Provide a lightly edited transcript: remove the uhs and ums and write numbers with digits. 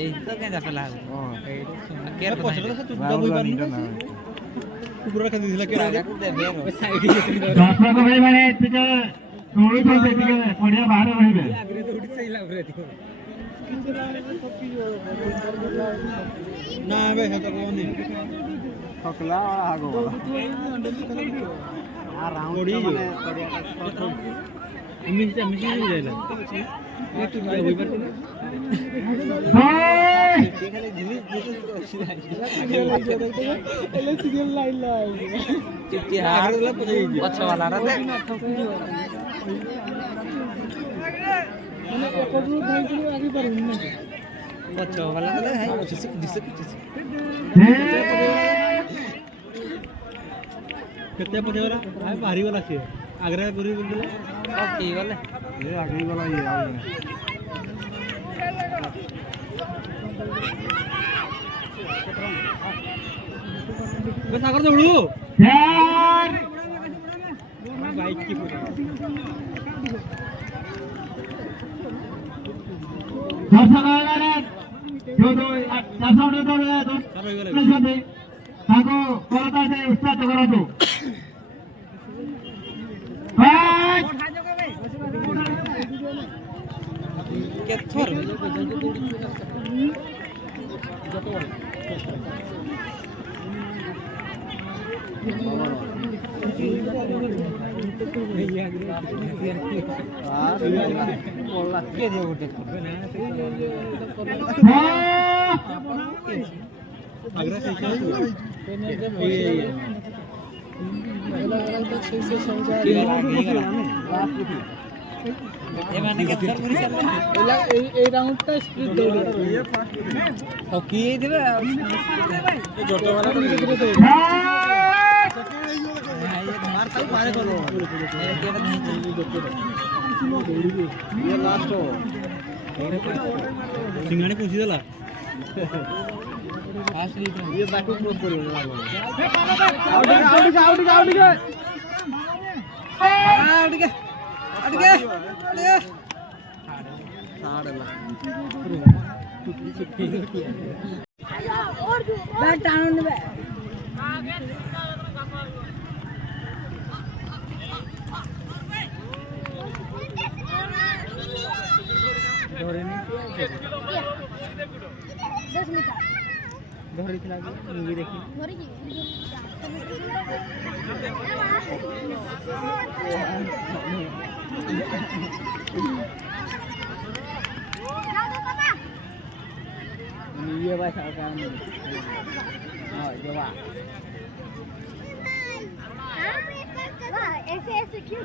এই তো কেন ফেলা এই কে আর কুকুর রাখা দিছিল কে দর্শକ ଭାଇ ମାନେ ଟିକେ ଦୌଡୁଛନ୍ତି ଟିକେ ପଡିଆ ବାହାରେ ରହିବେ ନା ବେ ହେତ କୋନି ଠକଲା ଆଗ आ राउंड माने पड़ियाटा मिसी जाइला ये तू होई पर খালি জিনিস এলে সিরিয়াল লাইন লাই চিপটি হার পছওয়ালা রা দেখ মানে একটু ধাইছিল আগে পারুন না পছওয়ালা রা হাই দিছে केते पछे वाला आ भारी वाला छे आगरा गुरी बोल दिला ओके वाला ये आगे वाला ये आ बस सागर दौड़ू यार बाइक की पूरी ଦର୍ଶକ ଭାଇମାନେ ଯୋଉ ଦର୍ଶକ ଦୌଡୁଛନ୍ତି ତାଙ୍କୁ କରତାଳରେ ଉତ୍ସାହିତ କରନ୍ତୁ କେଥର बोला के दे उठे आगरा से क्या এমানে কেথর করি এলা এই রাউন্ডটা স্পিড দৌড়ে ও কি দিবে ये जोटो वाला तो धीरे धीरे मार खाली मारे करो ये लास्ट हो सिंगाने पूछी देला ये बैक क्रॉस करियो ना बैट टानो ने ধরে নি 10 মিনিট ধরিছিল আগে মুভি দেখি ধরে কি ये भाई सरकार ने हां ये बा हां ऐसे ऐसे क्यों